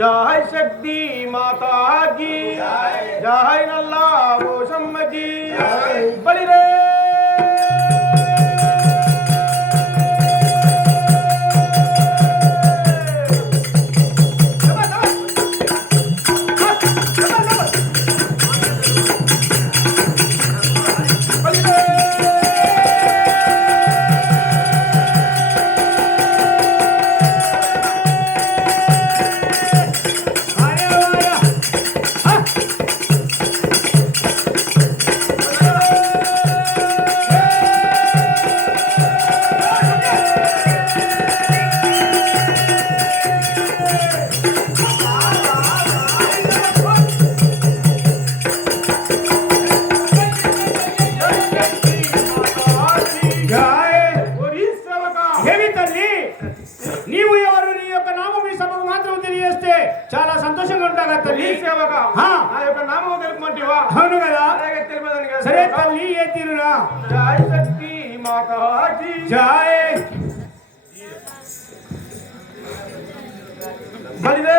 जय शक्ति माता की जय नल्ला ओशम्म की बलि रे చాలా సంతోషంగా ఉంటా కదా తల్లి సేవక నా యొక్క నామం తెలుపమంటివా? అవును కదా, సరే తల్లి ఏ తీరునా? జై శక్తి మాతాకి జై బలిదే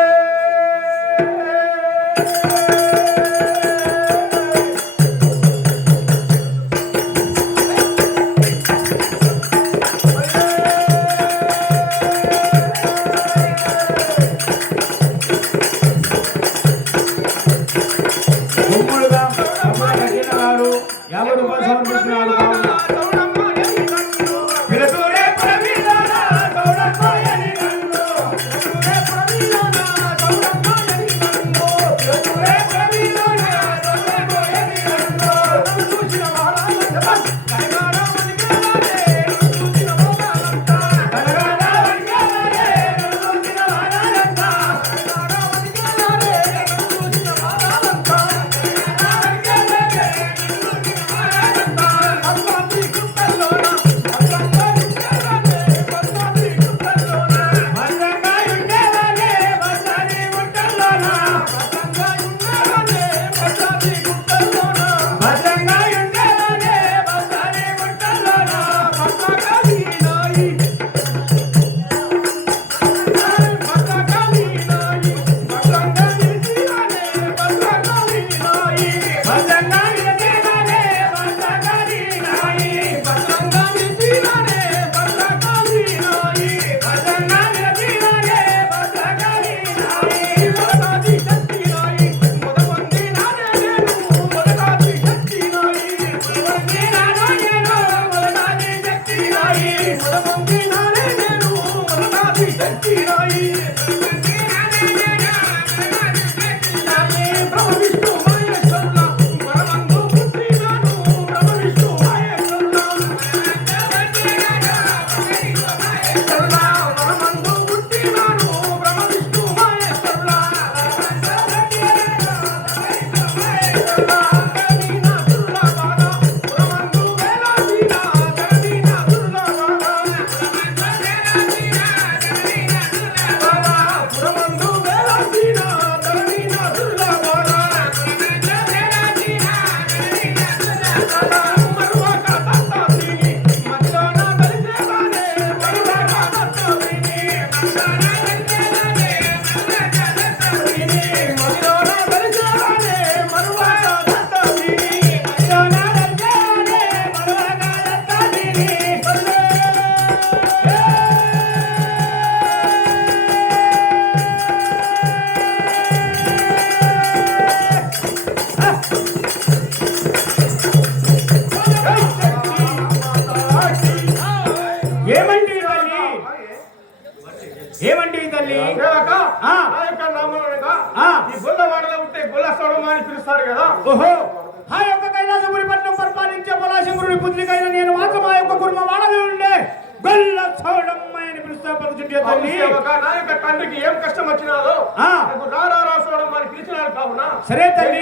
సరే తల్లి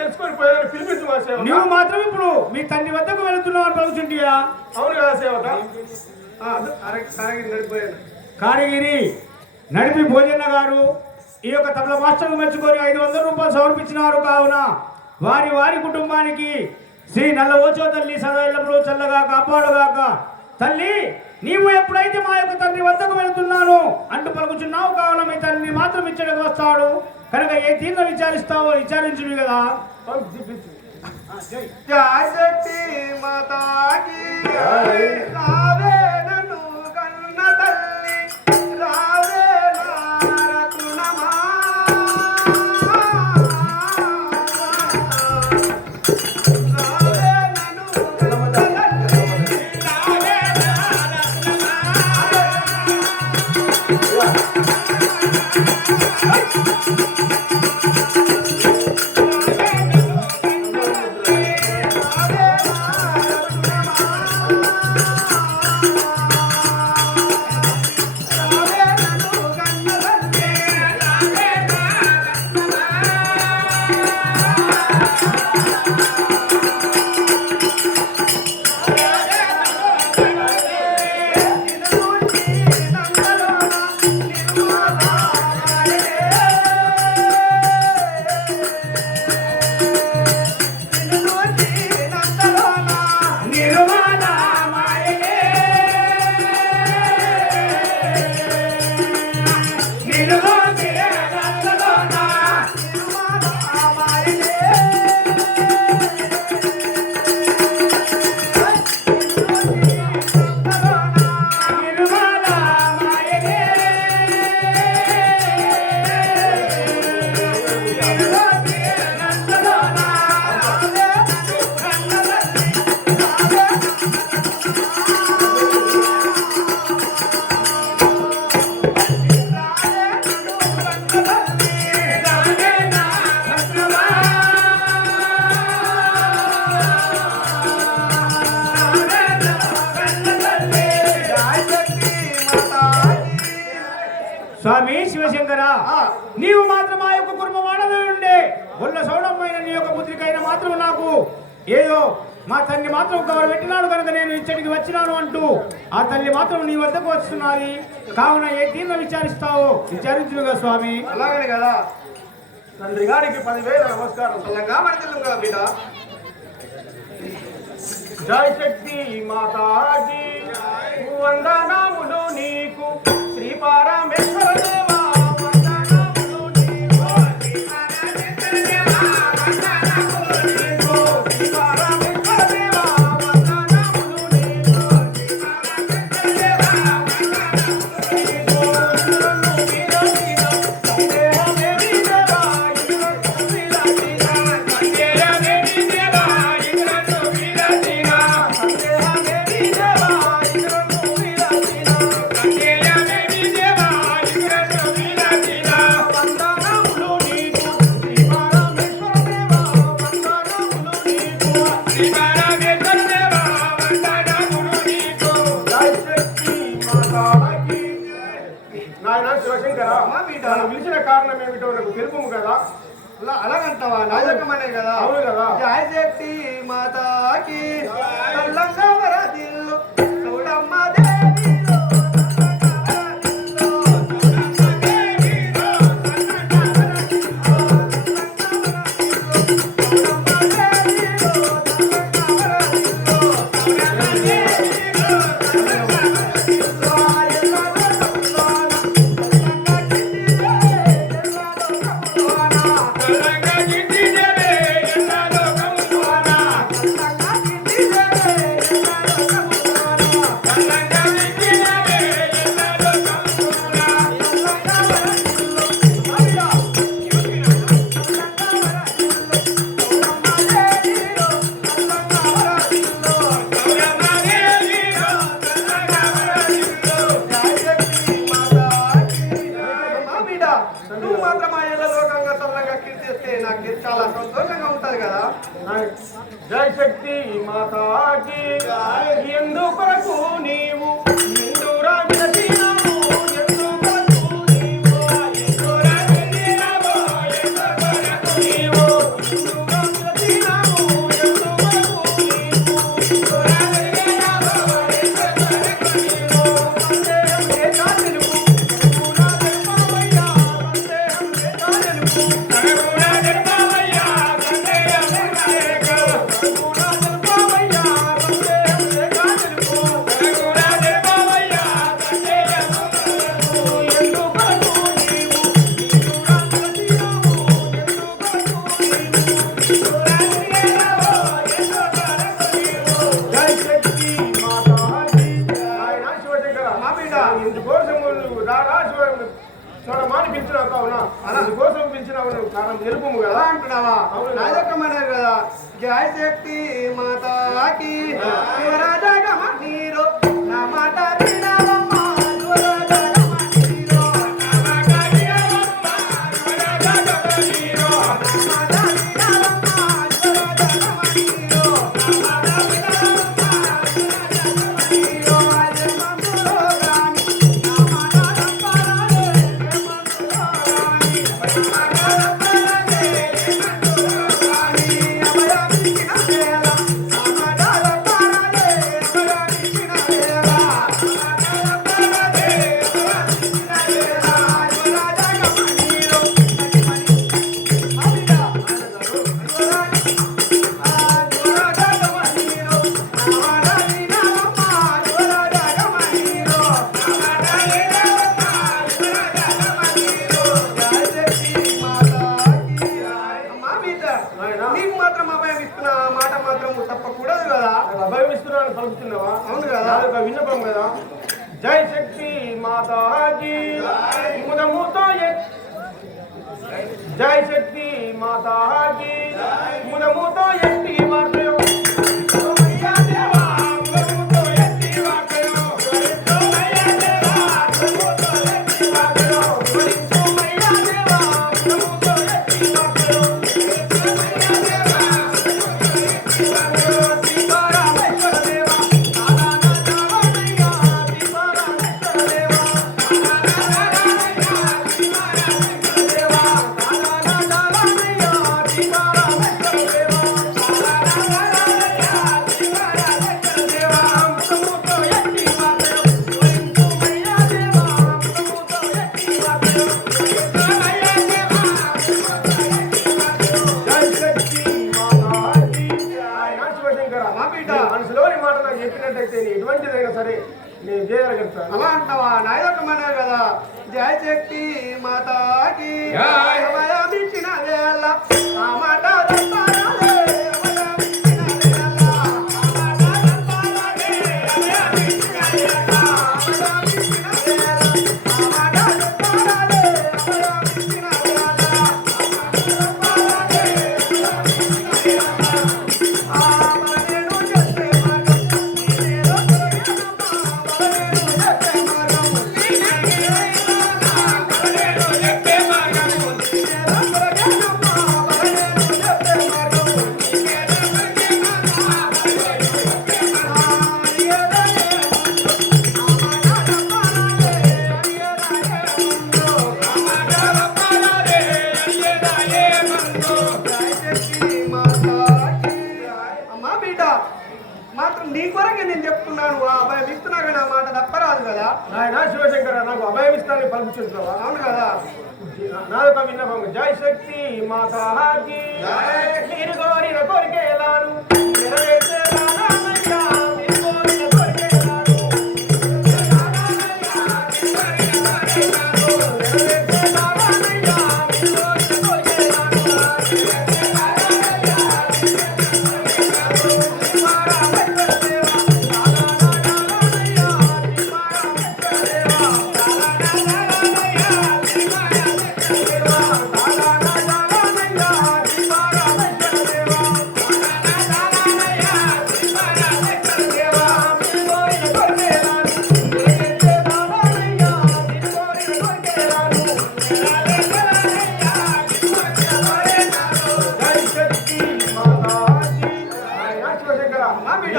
తెలుసుకొని పిలిపించు నువ్వు మాత్రం ఇప్పుడు మీ తండ్రి వద్దకు వెళుతున్నావు అని పలుకుతుంటియా? అవును కదా సేవక. కారిగిరి నడిపి భోజన్న గారు ఈ యొక్క తబల మాస్టర్ను మెచ్చుకొని 500 రూపాయలు సమర్పించినారు. కావున వారి వారి కుటుంబానికి శ్రీ నల్ల ఓచో తల్లి సదా ఎల్లప్పుడూ చల్లగా కాపాడుగాక. తల్లి నీవు ఎప్పుడైతే మా యొక్క తండ్రి వద్దకు వెళుతున్నాను అంటూ పలుకుచున్నావు కావున మీ తండ్రిని మాత్రం ఇచ్చడికి వస్తాడు కనుక ఏ తీర్న విచారిస్తావో విచారించువి కదా. జయశక్తి మాతాకి రావే నన్ను కన్న తల్లి రావే నారతునమా రావే నన్ను కన్న తల్లి రావే స్వామి శివశంకర నీవు మాత్రం ఆ యొక్క కుటుంబ వాడలో ఉండే ఒళ్ళ సౌడమైన నీ యొక్క పుత్రికైన మాత్రం నాకు ఏదో మా తల్లి మాత్రం కవర్ పెట్టినాడు కనుక నేను ఇచ్చడికి వచ్చినాను అంటూ ఆ తల్లి మాత్రం నీ వద్దకు వస్తున్నది కావున ఏ తీర్న విచారిస్తావో విచారించుగా స్వామి. అలాగనే కదా తండ్రి గారికి 10,000 నమస్కారం తెలంగా మనకెళ్ళం కదా బిడ్డ. జయశక్తి మాతాజీ వందనములు నీకు శ్రీ పరమేశ్వర దేవా వందనములు నీకు శ్రీ పరమేశ్వర దేవా వందనములు నీకు శ్రీ పరమేశ్వర దేవా వందనములు నీకు శ్రీ పరమేశ్వర దేవా వందనములు నీకు వీరవీర సందేహమేమి దేవా ఇరుకు వీరవీర సందేహమేమి దేవా ఇరుకు వీరవీర సందేహమేమి దేవా ఇరుకు వీరవీర సందేహమేమి దేవా ఇరుకు వీరవీర వందనములు నీకు శ్రీ పరమేశ్వర దేవా వందనములు నీకు శ్రీ పరమేశ్వర దేవా వందనములు నీకు జయశక్తి మాతాకి. నాయన శివశంకర నన్ను పిలిచిన కారణం ఏమిటో నాకు తెలుపుము కదా. అలాగంటావా నాయకమనే కదా. అవును కదా. జయశక్తి మాతాకి తల్లంగా వరదిల్లు చూడమ్మ దేవిలో నువ్వు మాత్రం ఆ ఏళ్ళ లోకంగా చల్లగా కీర్తిస్తే నాకు చాలా సంతోషంగా ఉంటది కదా. జయశక్తి మాతాకి ఎందుకొరకు నీవు నిండు రాజీనాము ఎందుకొరకు నీవు ఎందు రాజీనాము ఎందుకొరకు నీవు నిండు రాజీనాము ఎందుకొరకు నీవు ఎందు రాజీనాము ఎందుకొరకు నీవు సందేహం లేక తెలుగు గుణాదేవయ్యా సందేహం లేక తెలుగు గుణాదేవయ్యా సందేహం లేక తెలుగు గుణాదేవయ్యా సందేహం లేక తెలుగు అవునా అందుకోసం పిలిచినావు నువ్వు కారణం తెలుపుము కదా అంటున్నావా నాయకమన్నారు కదా జయ శక్తి మాతాకి శివరాజగమ నీరు నా మాట వినవమ్మా శివరాజగమ నీరు నా మాట వినవమ్మా శివరాజగమ నీరు నా మాట వినవమ్మా శివరాజగమ నీరు నా మాట వినవమ్మా శివరాజగమ నీరు అదే మందులో రాని నా మాట రంపరాలే మందులో రాని నీకు మాత్రం అభయం ఇస్తున్నా మాట మాత్రం తప్పకూడదు కదా అభయం ఇస్తున్నాను పలుకుతున్నావా అవును కదా అదొక విన్నపం కదా జై శక్తి మాతాకి ముదముతో జై శక్తి మాతాకి ముదముతో ఎట్టి వార్తయో మనసులోని మాట నాకు చెప్పినట్టయితే ఎటువంటిదైనా సరే నేను చేయగలుగుతాను అలా అంటావా నాయకమన్నారు కదా జయ శక్తి మాతాకి ఇచ్చిన వేళ ఆ మాట రంపారాలే, ఇచ్చిన వేళ ఆ మాట రంపారాలే, ఇచ్చిన వేళ ఆ మాట రంపారాలే, ఇచ్చిన అమ్మా బిడ్డ మాత్రం నీ కొరకే నేను చెప్తున్నాను ఆ అబ్బాయి ఇస్తున్నా కానీ ఆ మాట తప్పరాదు కదా నాయన శివశంకర నాకు అభయం ఇస్తానని పలుకుతుంటావా అవును కదా నాదొక విన్నపం జై శక్తి మాతాకి మీరు కోరిన కోరికేలాను నెరవేర్చే రామయ్యా, మీరు కోరిన కోరికేలాను నెరవేర్చే రామయ్యా, మీరు కోరిన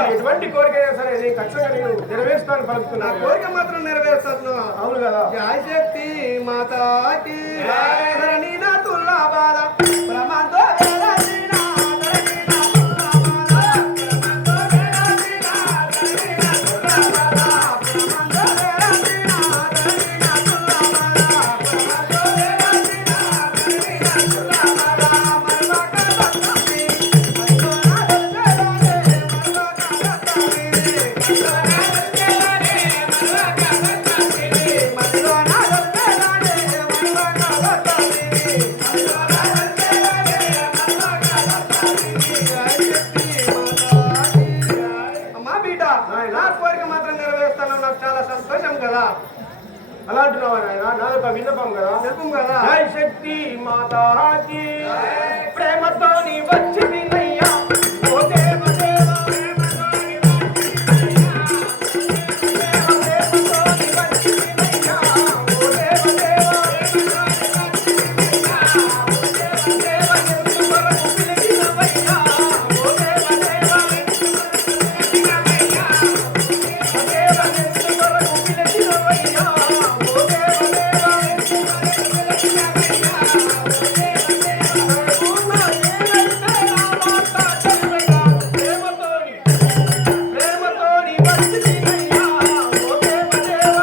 ఎటువంటి కోరికైనా సరే నేను ఖచ్చితంగా నేను నెరవేరుస్తాను నా పలుకుతున్నాను కోరిక మాత్రం నెరవేర్చను అవును కదా జయ శక్తి మాతాకి ధరణి నా తుల్లా బాల బ్రహ్మంతో వేలాడినా, ధరణి నా తుల్లా బాల, బ్రహ్మంతో వేలాడినా, ధరణి నా తుల్లా బాల, బ్రహ్మంతో వేలాడినా, ధరణి నా తుల్లా బాల, బ్రహ్మంతో వేలాడినా, ధరణి నా తుల్లా బాల, మరువక భక్తి, మరువక భక్తి, మరువక అమ్మా బిడ్డ నా కోరిక మాత్రం నెరవేరుస్తాను నాకు చాలా సంతోషం కదా అలా అంటున్నావా నాయన నాదొక విన్నపం కదా తెలుపు కదా జై శక్తి మాతాకి ప్రేమతో నీ వచ్చినయ్యా ఓ దేవ దేవ ప్రేమతో నీ వచ్చినయ్యా ఓ దేవ దేవ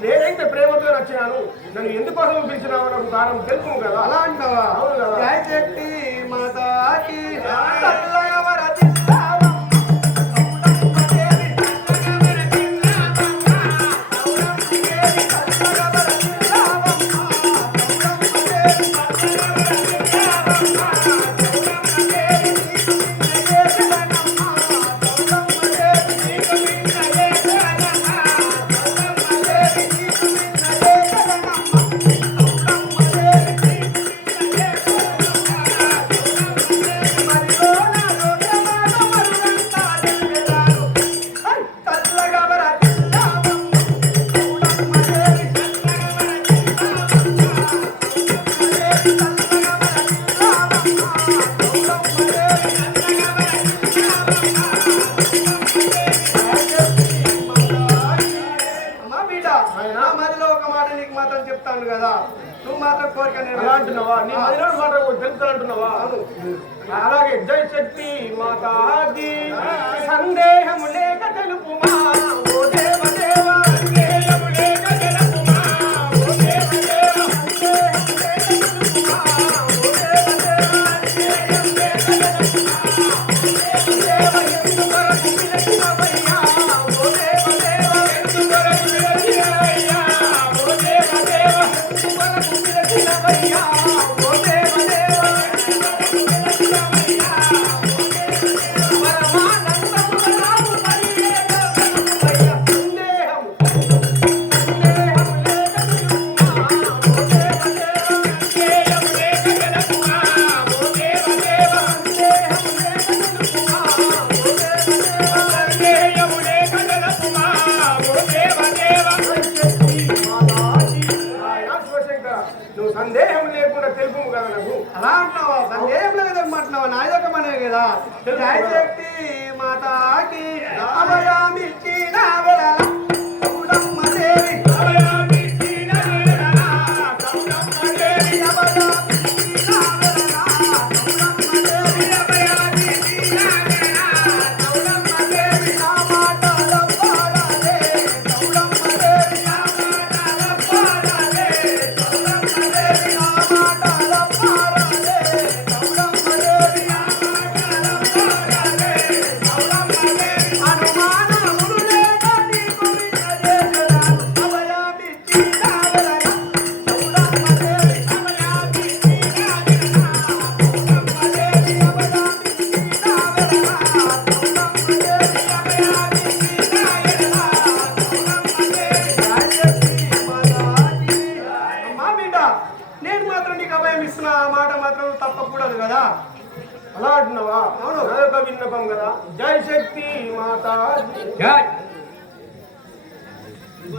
నేనైతే ప్రేమతో నచ్చినాను నన్ను ఎందుకోసం పిలిచినావు నాకు కారణం తెలుపు కదా అలా అంటావా అవును కదా జై శక్తి మాతాకి చల్లగా వరదిస్తావమ్మ చెప్తాను కదా నువ్వు మాత్రం కోరిక అలా అంటున్నావా నీ మదిలో మాట తెలుసు అంటున్నావా అలాగే జై శక్తి మాతాకి సందేహం లేక తెలుపుమా ఓ దేవ దేవ సందేహం లేక తెలుపుమా ఓ దేవ దేవ సందేహం లేక తెలుపుమా ఓ దేవ దేవ సందేహం లేక తెలుపుమా ఓ దేవ ఎందుకొరకు పిలిచినవయ్యా ఓ దేవ దేవ ఎందుకొరకు పిలిచినవయ్యా ఓ దేవ దేవ ఎందుకొరకు పిలిచినవయ్యా ఓ దేవ దేవ నువ్వు సందేహం లేకుండా తెలుపు కదా నాకు అలా అంటున్నావా సందేహం లేదు అంటున్నావా నాయక మనే కదా జై శక్తి మాతాకి అభయామిచ్చిన వేళ గౌడమ్మ దేవి అభయామిచ్చిన వేళ గౌడమ్మ దేవి అభయామిచ్చిన వేళ గౌడమ్మ దేవి అభయామిచ్చిన వేళ గౌడమ్మ దేవి నా మాటల పాడాలే గౌడమ్మ దేవి నా మాటల పాడాలే గౌడమ్మ దేవి నా మాటల పాడాలే గౌడమ్మ దేవి నా మాటల పాడాలే గౌడమ్మ దేవి అనుమానములు లేక నీకు విన్నదేశరాను అభయామిచ్చిన వేళ గౌడమ్మ దేవి అభయామిచ్చిన వేళ గౌడమ్మ దేవి అభయామిచ్చిన వేళ గౌడమ్మ దేవి అమ్మా బిడ్డ నేను మాత్రం నీకు అభయం ఇస్తున్నా ఆ మాట మాత్రం తప్పకూడదు కదా అలా అంటున్నావా అవును. అదొక విన్నపం కదా జై శక్తి మాతా జై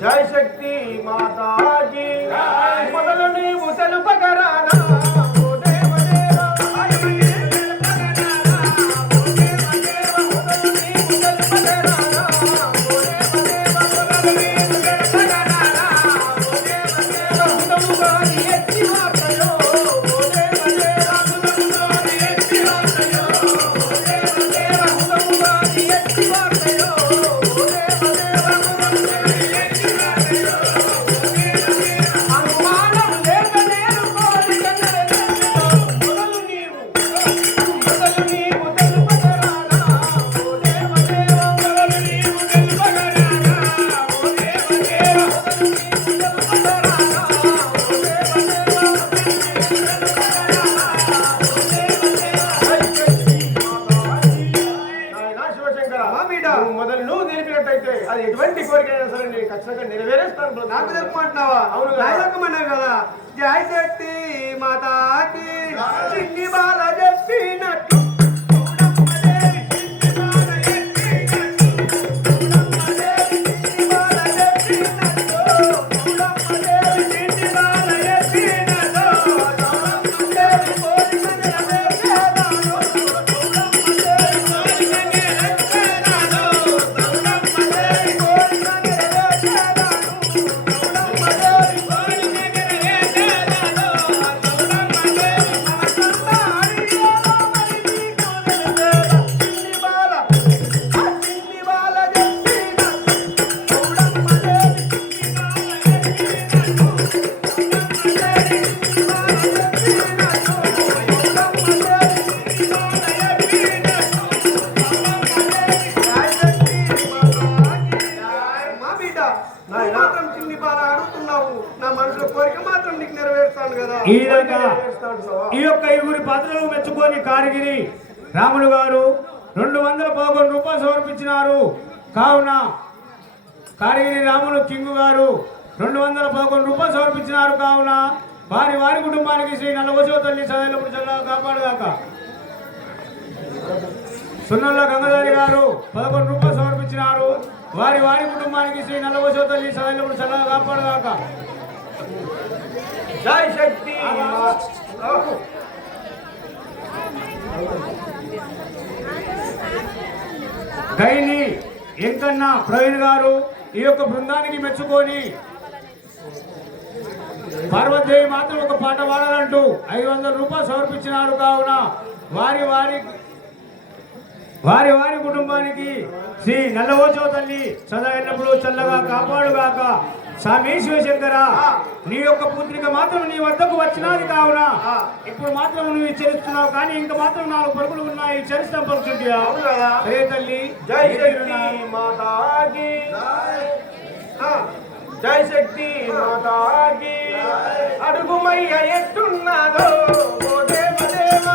జై శక్తి మాతాజీ మొదలు నీవు తెలుపగరానా ఓ దేవ దేవ మొదలు నీవు తెలుపగరానా ఓ దేవ దేవ మొదలు నీవు తెలుపగరానా ఓ దేవ దేవ మొదలు నీవు తెలుపగరానా ఓ దేవ దేవ హృదముగాని ఎత్తి వార్తయో ఓ దేవ దేవ హృదముగాని ఎత్తి వార్తయో ఓ దేవ దేవ హృదముగాని ఎత్తి వార్తయో ఓ దేవ దేవ హృదముగాని ఎత్తి వార్తయో అనుమానం లేక నేను కోరిక అయితే అది ఎటువంటి కోరిక అయినా సరే నేను ఖచ్చితంగా నెరవేరేస్తాను. నాకు తెలుపుకుంటున్నావా? అవును కదా. నాయకమన్నావు కదా, జై శక్తి మాతాకి చిన్ని బాల చెప్పినట్టు ఈ విధంగా ఈ యొక్క ఇరువురి పాత్రలు మెచ్చుకొని కారిగిరి రాములు గారు 211 రూపాయలు సమర్పించినారు. కావున కారిగిరి రాములు కింగు గారు 211 రూపాయలు సమర్పించినారు. కావున వారి కుటుంబానికి శ్రీ నల్లవశవ తల్లి సదైలప్పుడు చల్లగా కాపాడుగాక. సున్నల్ల గంగాధరి గారు 11 రూపాయలు సమర్పించినారు. వారి కుటుంబానికి శ్రీ నల్లవశవ తల్లి సదైలప్పుడు చల్లగా కాపాడుగాక. జై శక్తి గైని ఎంకన్న ప్రవీణ్ గారు ఈ యొక్క బృందానికి మెచ్చుకొని పార్వతీదేవి మాత్రం ఒక పాట పాడాలంటూ 500 రూపాయలు సమర్పించినారు. కావున వారి కుటుంబానికి శ్రీ నల్లవోచవ తల్లి సదా ఎల్లప్పుడూ చల్లగా కాపాడుగాక. స్వామి శివశంకర, నీ యొక్క పుత్రిక మాత్రం నీ వద్దకు వచ్చినది. కావున ఇప్పుడు మాత్రం నువ్వు చరిస్తున్నావు, కానీ ఇంకా మాత్రం 4 పరుగులు ఉన్నాయి. చరిస్తాం పలుకుతుంటా సరే తల్లి. జై శక్తి మాతాకి, జై శక్తి మాతాకి. అడుగుమయ్య ఎట్టున్నదో ఓ దేవదేవ,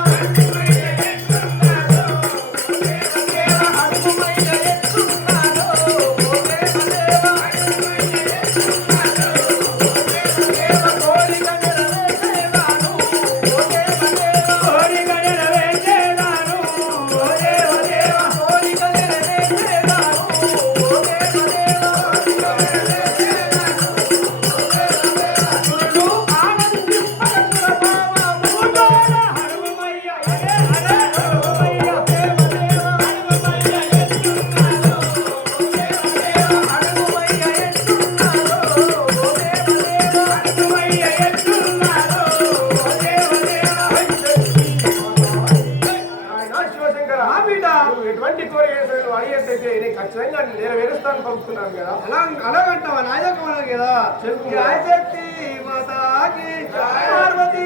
ఎటువంటి కోరిక అడిగేటైతే నేను ఖచ్చితంగా నెరవేరుస్తాను పంపుతున్నాను కదా. అలాగంటావా? నాయకమన్నావు కదా, జై శక్తి మాతాకి పార్వతీ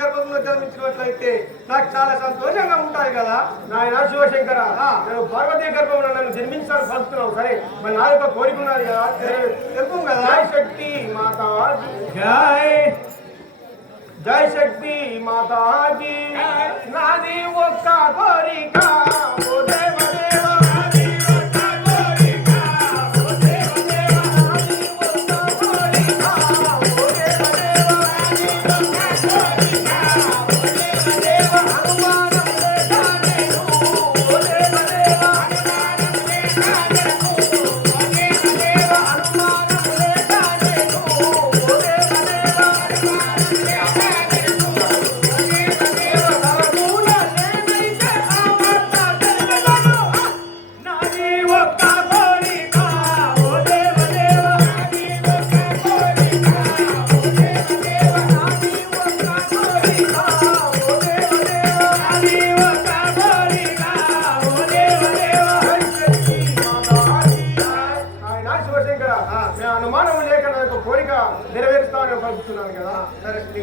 గర్భమందున జన్మించినట్లయితే నాకు చాలా సంతోషంగా ఉంటాయి కదా. నాయన శివశంకర, నేను పార్వతీ గర్భంలో నన్ను జన్మించాలని పలుకుతున్నావు. సరే, మరి నా యొక్క కోరిక ఉన్నది కదా, తెలుపు కదా. జై శక్తి మాతాజీ, జై శక్తి మాతాజీ. నాది ఒక్క కోరిక ఓ దేవదేవ,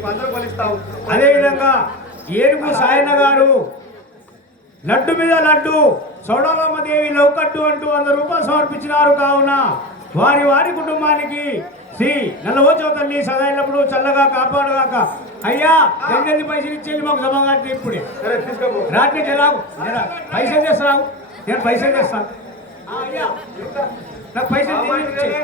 నీకు అందరూ ఫలిస్తావు. అదే విధంగా ఏనుగు సాయన్న గారు లడ్డు మీద లడ్డు సౌడలమ్మ దేవి లౌకట్టు అంటూ 100 రూపాయలు సమర్పించినారు. కావున వారి వారి కుటుంబానికి శ్రీ నల్లవోచవ తల్లి సదాయినప్పుడు చల్లగా కాపాడుగాక. అయ్యా 8 పైసలు ఇచ్చేది మాకు జమగా ఇప్పుడే సరే తీసుకోపో. రాత్రి జరావు పైసలు చేస్తావు, నేను పైసలు చేస్తాను. అయ్యా నాకు పైసలు ఇచ్చేయి.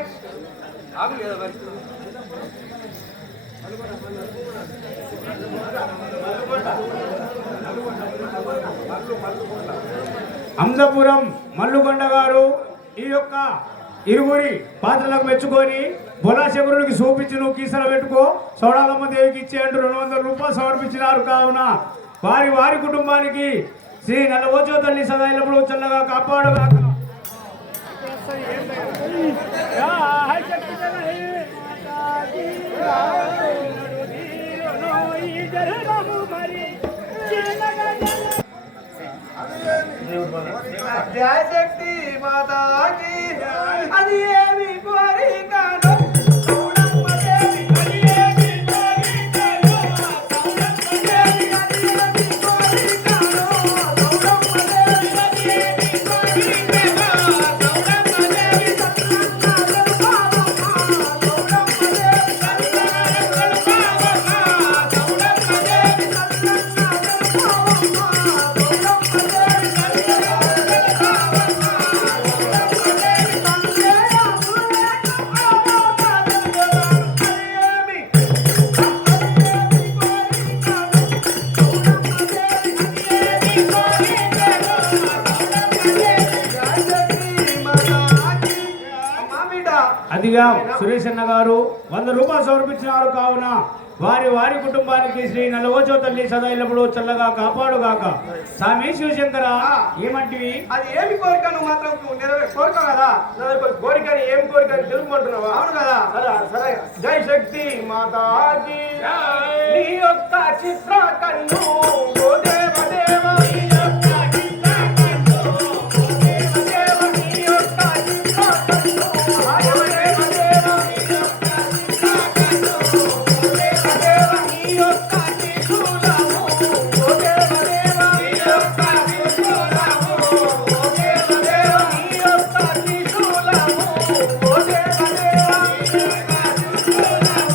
అంజపురం మల్లుకొండ గారు ఈ యొక్క ఇరుగురి పాత్రలకు మెచ్చుకొని బొలా శబరునికి చూపించి నువ్వు కీసర పెట్టుకో సౌడాలమ్మ దేవికి ఇచ్చే అంటూ 200 రూపాయలు సమర్పించినారు. కావున వారి వారి కుటుంబానికి శ్రీ నల్లవోచవ తల్లి సదాయిలప్పుడు చల్లగా కాపాడుగాక. జయ శక్తి మాతాకి అది ఏమి కోరికను సౌడమ్మ దేవి అది ఏమి కోరికను సౌడమ్మ దేవి అది ఏమి కోరికను సౌడమ్మ దేవి అది ఏమి కోరికను సౌడమ్మ దేవి సత్యనారాయణ బాబా సౌడమ్మ దేవి సత్యనారాయణ బాబా సౌడమ్మ దేవి సత్యనారాయణ అదిగా సురేష్ అన్న గారు 100 రూపాయలు సమర్పించినారు. కావున వారి వారి కుటుంబానికి శ్రీ నల్లవోచవ తల్లి సదాయిలప్పుడు చల్లగా కాపాడుగాక. స్వామి శివశంకర ఏమంటివి? అది ఏమి కోరిక నువ్వు మాత్రం కోరిక కదా కోరికని ఏం కోరిక తెలుపుకుంటున్నావా? అవును కదా. సరే జై శక్తి మాతాకి నీ యొక్క చిత్ర కన్ను ఓ దేవ దేవ నీ యొక్క చిత్ర కన్ను ఓ దేవ దేవ నీ యొక్క చిత్ర కన్ను ఓ దేవ దేవ నీ యొక్క చిత్ర కన్ను ఓ దేవ దేవ నీ యొక్క త్రిశూలము ఓ దేవ దేవ నీ యొక్క త్రిశూలము ఓ దేవ దేవ నీ యొక్క త్రిశూలము ఓ దేవ దేవ నీ యొక్క త్రిశూలము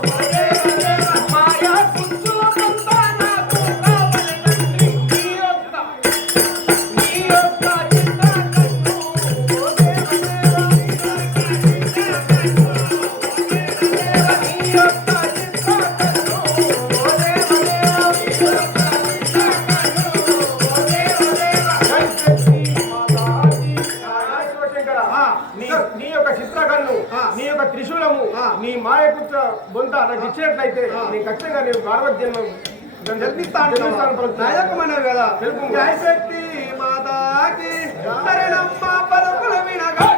ఓ దేవ దేవ మాయా కుంచుల కొంత నాకు కావాలి తండ్రి నీ యొక్క చిత్ర కన్ను ఓ దేవ దేవ నీ యొక్క చిత్ర కన్ను ఓ దేవ దేవ నీ యొక్క చిత్ర కన్ను ఓ దేవ దేవ నీ యొక్క చిత్ర కన్ను ఓ దేవ దేవ జై శక్తి మాతాకి శివశంకర నీ యొక్క చిత్రకన్ను నీ యొక్క త్రిశూలము నీ మాయపుత్ర బొంత నాకు ఇచ్చినట్లయితే నీ ఖచ్చితంగా నేను భారవత్ జన్మ జయ శక్తి మాతాకి శరణమ్మ పలుకుల వినగా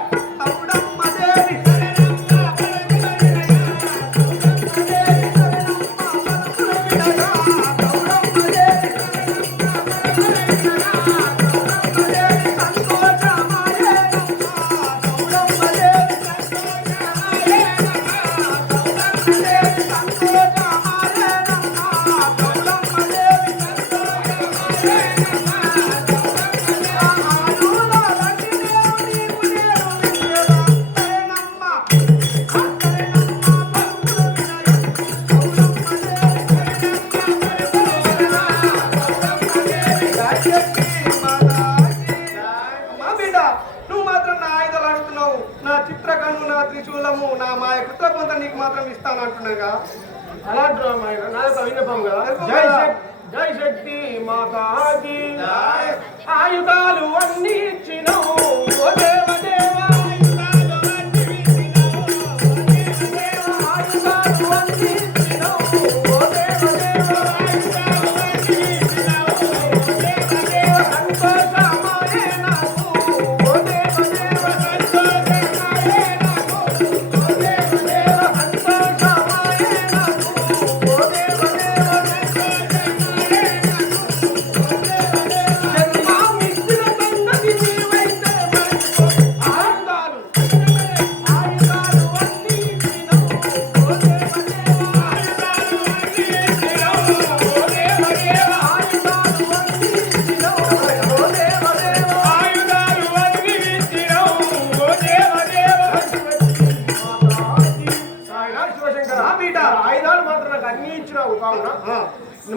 సౌడమ్మ దేవి శరణమ్మ పలుకుల వినగా సౌడమ్మ దేవి శరణమ్మ పలుకుల వినగా సౌడమ్మ దేవి శరణమ్మ పలుకుల వినగా సౌడమ్మ దేవి సంతోషమాయేనమ్మ సౌడమ్మ దేవి సంతోషమాయేనమ్మ సౌడమ్మ దేవి సంతోషమాయేనమ్మ సౌడమ్మ దేవి నువ్వు మాత్రం నా ఆయుధాలు అడుగుతున్నావు, నా చిత్రకన్ను నా త్రిశూలము నా మాయ పుత్ర పొంత నీకు మాత్రం ఇస్తాను అంటున్నాగా. అలా విన్నపం కదా. జై శక్తి మాతాకి ఆయుధాలు అన్ని ఇచ్చినవు ఓ దేవ దేవ ఆయుధాలు అన్ని ఇచ్చినవు ఆయుధాలు అన్ని ఇచ్చినవు ఓ దేవ దేవ ఆయుధాలు అన్ని ఇచ్చినవు ఓ దేవ దేవ సంతోషమాయే నాకు ఓ దేవ దేవ సంతోషమాయే నాకు ఓ దేవ దేవ సంతోషమాయే నాకు ఓ దేవ దేవ సంతోషమాయే నాకు జన్మామిచ్చిన సంగతి నీవైతే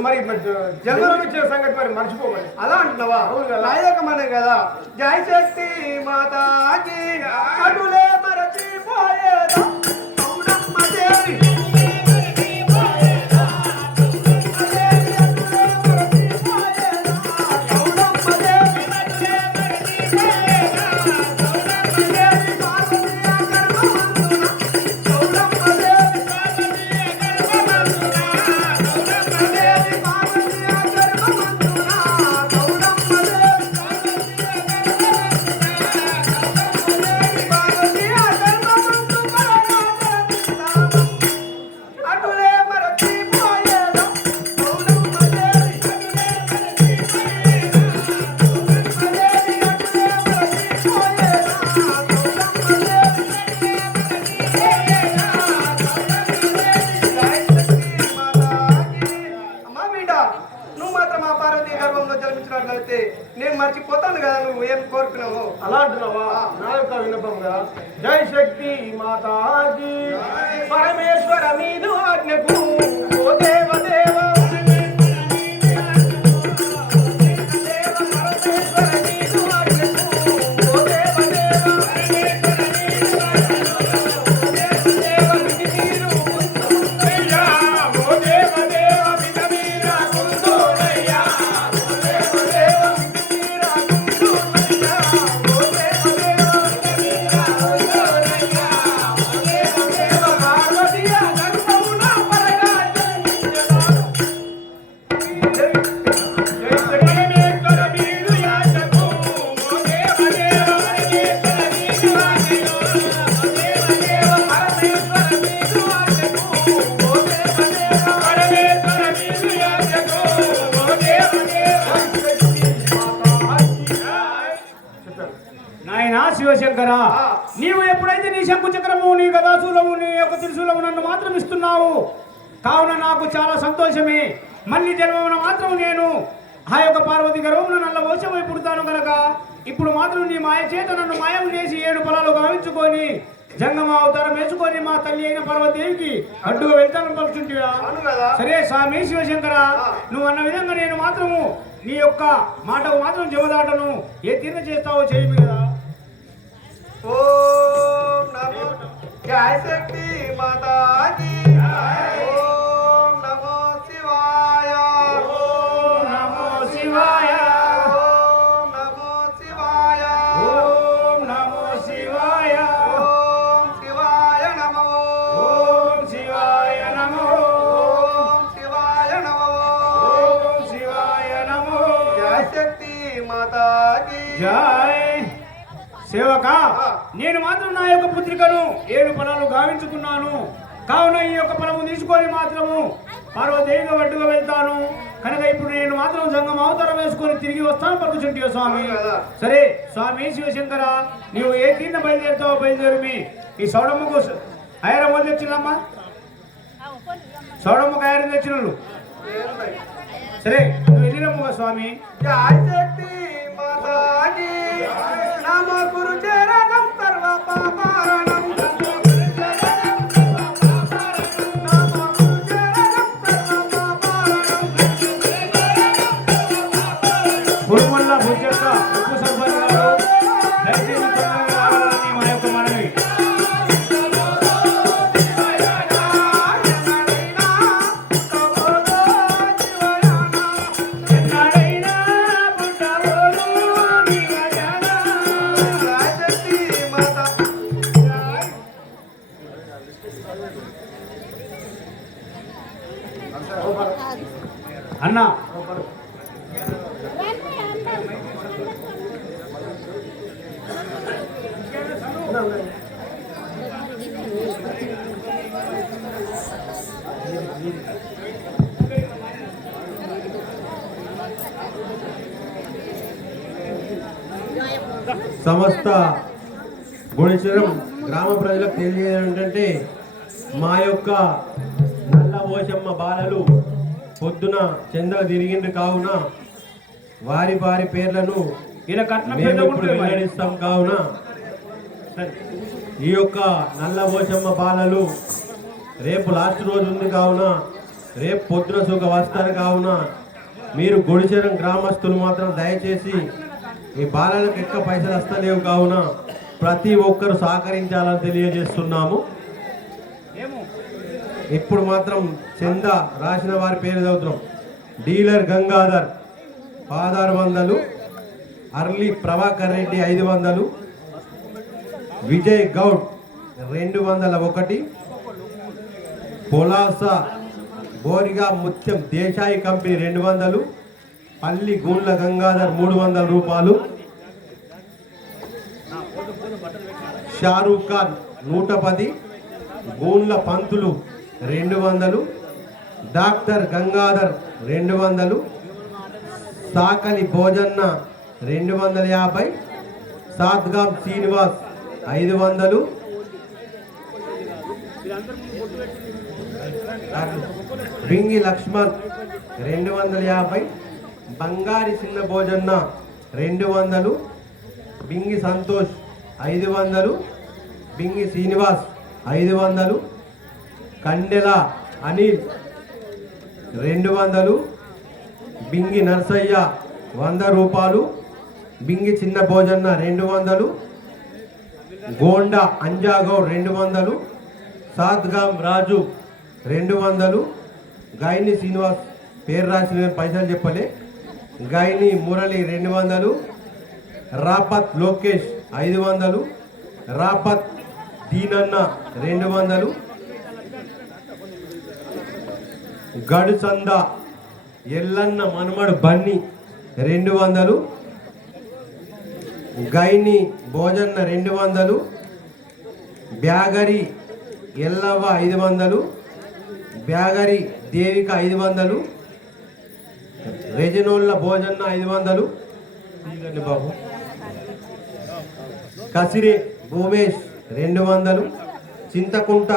మరి జన్మం ఇచ్చిన సంగతి మరి మర్చిపోమని అలా అంటున్నావా? నాయకమనే కదా. జై శక్తి మాతాకి అటులే మరచిపోయేదా అవునమ్మ దేవి. నేను మర్చిపోతాను కదా నువ్వు ఏం కోరుకున్నావు. అలా అంటున్నావా? నా యొక్క విన్నపంగా జై శక్తి మాతాకి పరమేశ్వర మీదు ఆజ్ఞకు ఓ దేవదేవ శివశంకరా, నీవు ఎప్పుడైతే నీ శంకు చక్రము నీ గదాశూలము నీ యొక్క త్రిశూలము నన్ను మాత్రం ఇస్తున్నావు కావున నాకు చాలా సంతోషమే. మళ్ళీ జన్మమున మాత్రం నేను ఆ యొక్క పార్వతి గర్భమున నల్ల వోషమై పుడతాను కనుక ఇప్పుడు మాత్రం నీ మాయ చేత నన్ను మాయం చేసి 7 పొలాలు గావించుకొని జంగమ అవతారం వేసుకొని మా తల్లి అయిన పార్వతీదేవికి అడ్డుగా వెళ్తాను పలుచుంటివా? సరే స్వామి శివశంకర, నువ్వు అన్న విధంగా నేను మాత్రము నీ యొక్క మాటకు మాత్రం జవదాటను. ఏ తీర్ణ చేస్తావో చేయము కదా. ఓం నమో జై శక్తి మాతాకి ఓం నమో శివాయ ఓం నమో శివాయ ఓం నమో శివాయ ఓం నమో శివాయ ఓం శివాయ నమో ఓం శివాయ నమో ఓం శివాయ నమో ఓం శివాయ నమో జై శక్తి మాతాకి జై. సేవక, నేను మాత్రం నా యొక్క పుత్రికను 7 పొలాలు గావించుకున్నాను కావున ఈ యొక్క పొలము తీసుకొని మాత్రము పార్వతీదేవిగా అడ్డుగా వెళ్తాను కనుక ఇప్పుడు నేను మాత్రం సంగం అవతారం వేసుకొని తిరిగి వస్తాను పలుకుచుంటివా స్వామి? సరే స్వామి శివశంకర, నీవు ఏ తీర్న బయలుదేరుతావో బయలుదేరి. ఈ సౌడమ్మకు ఐరం వాళ్ళు తెచ్చినమ్మా, సౌడమ్మకు ఐరం తెచ్చిన సరే నువ్వు వెళ్ళినమ్ముగా స్వామి. జై శక్తి మాతాకి నమ గురు చరణం సర్వ పాపారణం కురుమల్ల భుజక్క ఉప్పు సంపన్న గారు దయచేసి తొందరగా రావాలని మా యొక్క మనవి. అన్న సమస్త గుణేశ్వరం గ్రామ ప్రజలకు తెలియజేయడం ఏంటంటే మా యొక్క నల్ల ఓషమ్మ బాలలు పొద్దున చంద్ర తిరిగింది కావున వారి వారి పేర్లను ఇలా కట్నం వెల్లడిస్తాం కావున ఈ యొక్క నల్ల ఓషమ్మ బాలలు రేపు లాస్ట్ రోజు ఉంది కావున రేపు పొద్దున సుఖ వస్తారు కావున మీరు గుడిచెరం గ్రామస్తులు మాత్రం దయచేసి ఈ బాలలకు ఎక్కువ పైసలు వస్తలేవు కావున ప్రతి ఒక్కరు సహకరించాలని తెలియజేస్తున్నాము. ఇప్పుడు మాత్రం చందా రాసిన వారి పేరు చదువుతున్నాం. డీలర్ గంగాధర్ 1600, అర్లీ ప్రభాకర్ రెడ్డి 500, విజయ్ గౌడ్ 201, పొలాస బోరిగా ముత్యం దేశాయి కంపెనీ 200, పల్లి గూండ్ల గంగాధర్ 300 రూపాయలు, షారూక్ ఖాన్ 110, గూండ్ల పంతులు 200, డాక్టర్ గంగాధర్ 200, సాకలి భోజన్న 250, సాత్గాం శ్రీనివాస్ 500, బింగి లక్ష్మణ్ 250, బంగారి చిన్న భోజన్న 200, బింగి సంతోష్ 500, బింగి శ్రీనివాస్ 500, కండెల అనిల్ 200, బింగి నర్సయ్య 100 రూపాయలు, బింగి చిన్న భోజన్న 200, గోండా అంజాగౌడ్ 200, సాత్గాం రాజు 200, గాయని శ్రీనివాస్ పేరు రాసిన పైసలు చెప్పలే, గాయని మురళి 200, రాపత్ లోకేష్ 500, రాపత్ దీనన్న 200, గడుచంద ఎల్లన్న మనుమడు బన్ని 200, గైని భోజన్న 200, బ్యాగరి ఎల్లవ్వ 500, బ్యాగరి దేవిక 500, రెజనోళ్ళ భోజన్న 500, బాబు కసిరే భూమేష్ 200, చింతకుంట